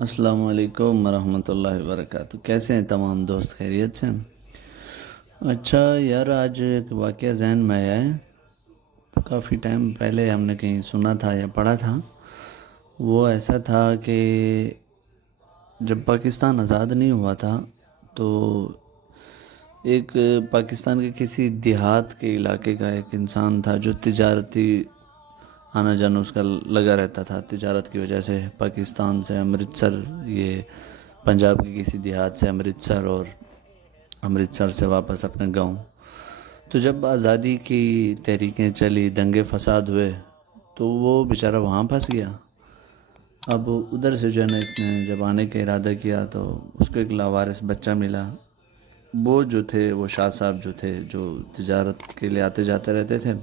السلام علیکم ورحمۃ اللہ وبرکاتہ۔ کیسے ہیں تمام دوست؟ خیریت سے ہیں؟ اچھا یار، آج ایک واقعہ ذہن میں آیا ہے۔ کافی ٹائم پہلے ہم نے کہیں سنا تھا یا پڑھا تھا۔ وہ ایسا تھا کہ جب پاکستان آزاد نہیں ہوا تھا تو ایک پاکستان کے کسی دیہات کے علاقے کا ایک انسان تھا جو تجارتی آنا جانا اس کا لگا رہتا تھا۔ تجارت کی وجہ سے پاکستان سے امرتسر، یہ پنجاب کے کسی دیہات سے امرتسر، اور امرتسر سے واپس اپنے گاؤں۔ تو جب آزادی کی تحریکیں چلی، دنگے فساد ہوئے، تو وہ بیچارہ وہاں پھنس گیا۔ اب ادھر سے جو ہے نا، اس نے جب آنے کا ارادہ کیا تو اس کو ایک لاوارث بچہ ملا۔ وہ جو تھے، وہ شاہ صاحب جو تھے، جو تجارت کے لیے آتے جاتے رہتے تھے،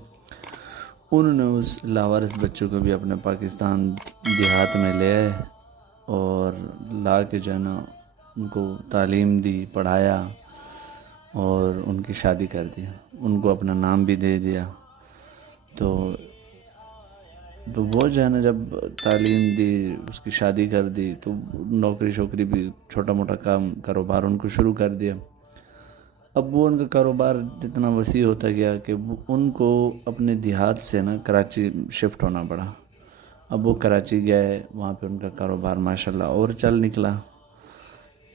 انہوں نے اس لاوارث بچوں کو بھی اپنے پاکستان دیہات میں لے آئے اور لا کے جو ہے نا ان کو تعلیم دی، پڑھایا اور ان کی شادی کر دی۔ ان کو اپنا نام بھی دے دیا۔ تو وہ جو ہے نا، جب تعلیم دی، اس کی شادی کر دی، تو نوکری شوکری بھی، چھوٹا موٹا کاروبار ان کو شروع کر دیا۔ اب وہ ان کا کاروبار اتنا وسیع ہوتا گیا کہ ان کو اپنے دیہات سے نا کراچی شفٹ ہونا پڑا۔ اب وہ کراچی گئے، وہاں پہ ان کا کاروبار ماشاءاللہ اور چل نکلا۔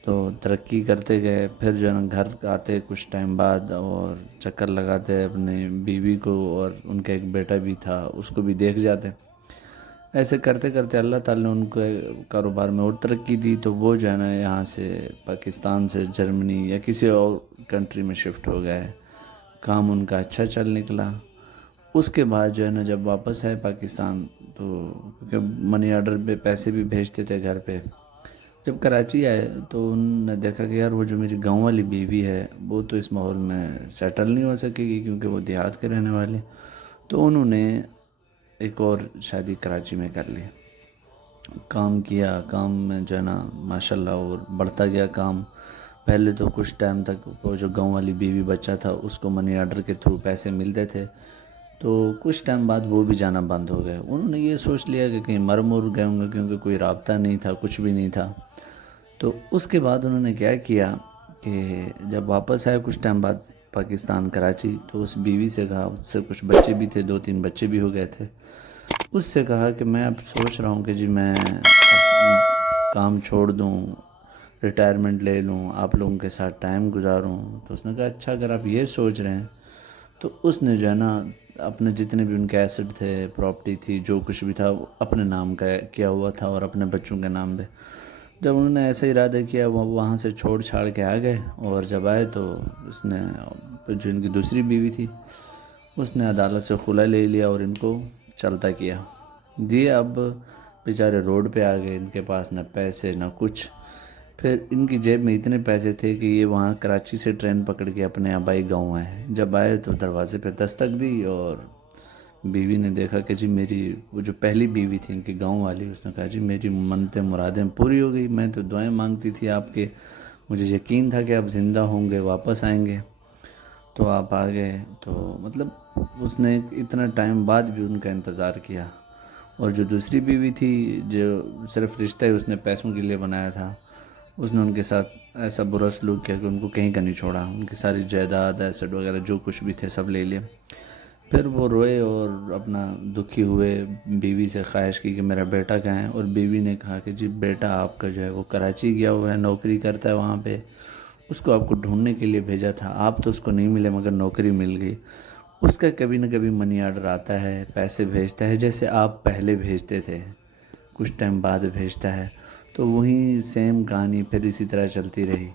تو ترقی کرتے گئے، پھر جو ہے نا گھر آتے کچھ ٹائم بعد اور چکر لگاتے اپنے بیوی کو، اور ان کا ایک بیٹا بھی تھا، اس کو بھی دیکھ جاتے۔ ایسے کرتے کرتے اللہ تعالیٰ نے ان کو کاروبار میں اور ترقی دی، تو وہ جو ہے نا یہاں سے پاکستان سے جرمنی یا کسی اور کنٹری میں شفٹ ہو گئے۔ کام ان کا اچھا چل نکلا۔ اس کے بعد جو ہے نا جب واپس آئے پاکستان، تو کیونکہ منی آرڈر پہ پیسے بھی بھیجتے تھے گھر پہ، جب کراچی آئے تو انہوں نے دیکھا کہ یار وہ جو میری گاؤں والی بیوی ہے وہ تو اس ماحول میں سیٹل نہیں ہو سکے گی، کیونکہ وہ دیہات کے رہنے والے۔ تو انہوں نے ایک اور شادی کراچی میں کر لی۔ کام کیا، کام میں جو ہے نا ماشاءاللہ اور بڑھتا گیا کام۔ پہلے تو کچھ ٹائم تک وہ جو گاؤں والی بیوی بچہ تھا اس کو منی آرڈر کے تھرو پیسے ملتے تھے، تو کچھ ٹائم بعد وہ بھی جانا بند ہو گئے۔ انہوں نے یہ سوچ لیا کہ کہیں مر گئے ہوں گے، کیونکہ کوئی رابطہ نہیں تھا، کچھ بھی نہیں تھا۔ تو اس کے بعد انہوں نے کیا کیا کہ جب واپس آئے کچھ ٹائم بعد پاکستان کراچی، تو اس بیوی سے کہا، اس سے کچھ بچے بھی تھے، 2-3 بچے بھی ہو گئے تھے، اس سے کہا کہ میں اب سوچ رہا ہوں کہ جی میں کام چھوڑ دوں، ریٹائرمنٹ لے لوں، آپ لوگوں کے ساتھ ٹائم گزاروں۔ تو اس نے کہا اچھا، اگر آپ یہ سوچ رہے ہیں، تو اس نے جو ہے نا اپنے جتنے بھی ان کے ایسٹ تھے، پراپرٹی تھی، جو کچھ بھی تھا، وہ اپنے نام کا کیا ہوا تھا اور اپنے بچوں کے نام پہ۔ جب انہوں نے ایسا ارادہ کیا، وہ وہاں سے چھوڑ چھاڑ کے آ گئے، اور جب آئے تو اس نے، جو ان کی دوسری بیوی تھی، اس نے عدالت سے خلا لے لیا اور ان کو چلتا کیا۔ جی اب بیچارے روڈ پہ آ گئے، ان کے پاس نہ پیسے نہ کچھ۔ پھر ان کی جیب میں اتنے پیسے تھے کہ یہ وہاں کراچی سے ٹرین پکڑ کے اپنے آبائی گاؤں آئے۔ جب آئے تو دروازے پہ دستک دی، اور بیوی نے دیکھا کہ جی میری، وہ جو پہلی بیوی تھی ان کی گاؤں والی، اس نے کہا جی میری منتیں مرادیں پوری ہو گئی، میں تو دعائیں مانگتی تھی آپ کے، مجھے یقین تھا کہ آپ زندہ ہوں گے، واپس آئیں گے، تو آپ آ گئے۔ تو مطلب اس نے اتنا ٹائم بعد بھی ان کا انتظار کیا۔ اور جو دوسری بیوی تھی، جو صرف رشتہ ہی اس نے پیسوں کے لیے بنایا تھا، اس نے ان کے ساتھ ایسا برا سلوک کیا کہ ان کو کہیں کا نہیں چھوڑا، ان کی ساری جائیداد، ایسٹ وغیرہ جو کچھ بھی تھے سب لے لیا۔ پھر وہ روئے اور اپنا دکھی ہوئے، بیوی سے خواہش کی کہ میرا بیٹا کہاں ہے، اور بیوی نے کہا کہ جی بیٹا آپ کا جو ہے وہ کراچی گیا ہوا ہے، نوکری کرتا ہے وہاں پہ، اس کو آپ کو ڈھونڈنے کے لیے بھیجا تھا، آپ تو اس کو نہیں ملے مگر نوکری مل گئی۔ اس کا کبھی نہ کبھی منی آرڈر آتا ہے، پیسے بھیجتا ہے، جیسے آپ پہلے بھیجتے تھے، کچھ ٹائم بعد بھیجتا ہے۔ تو وہی سیم کہانی پھر اسی طرح چلتی رہی۔